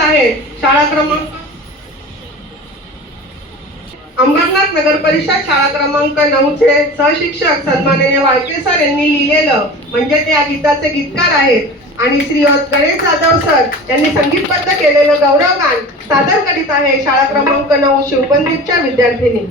आहे शाळा क्रमांक अंबरनाथ नगर परिषद शाळा क्रमांक 9 चे सहशिक्षक सन्माननीय वाळके सर यांनी लिहिलेलं म्हणजे ते या गीताचे गीतकार आहेत आणि श्री गणेश जाधव सर यांनी संगीतबद्ध केलेलं गौरवगान सादर करीत आहे शाळा क्रमांक 9 शिवबंदीच्या विद्यार्थिनी.